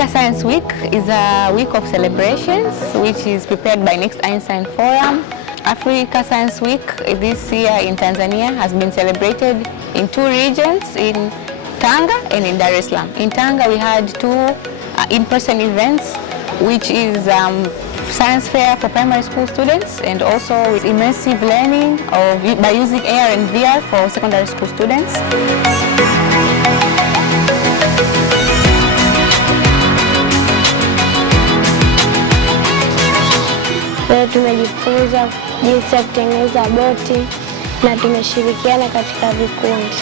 Africa Science Week is a week of celebrations which is prepared by Next Einstein Forum. Africa Science Week this year in Tanzania has been celebrated in two regions, in Tanga and in Dar es Salaam. In Tanga we had two in-person events, which is science fair for primary school students and also immersive learning by using AR and VR for secondary school students. Leo tumejifunza jinsi ya kutengeneza boti na tumeshirikiana katika vikundi.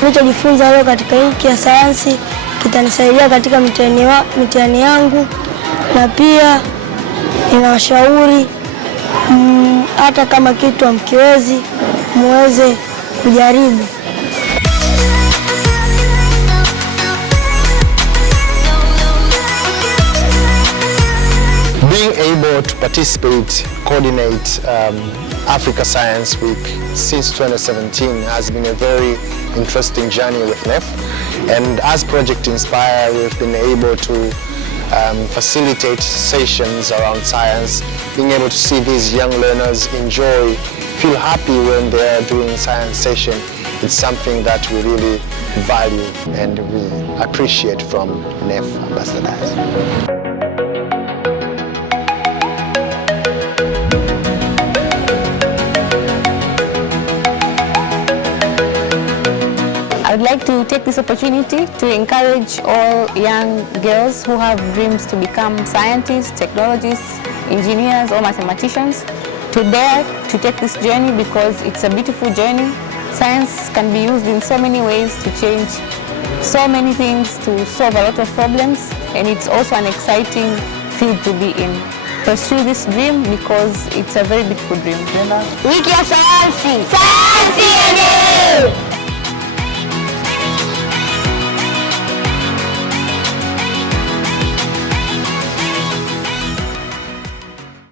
Nilichojifunza leo katika wiki ya sayansi kitanisaidia katika mitihani yangu, na pia ninawashauri hata kama kitu hamkiwezi muweze kujaribu. Being able to participate, coordinate Africa Science Week since 2017 has been a very interesting journey with NEF, and as Projekt Inspire we've been able to facilitate sessions around science, being able to see these young learners enjoy, feel happy when they are doing science session. It's something that we really value and we appreciate from NEF ambassadors. I would like to take this opportunity to encourage all young girls who have dreams to become scientists, technologists, engineers or mathematicians to dare to take this journey, because it's a beautiful journey. Science can be used in so many ways to change so many things, to solve a lot of problems, and it's also an exciting field to be in. Pursue this dream because it's a very beautiful dream. Wiki ya sayansi! Sayansi yenyewe!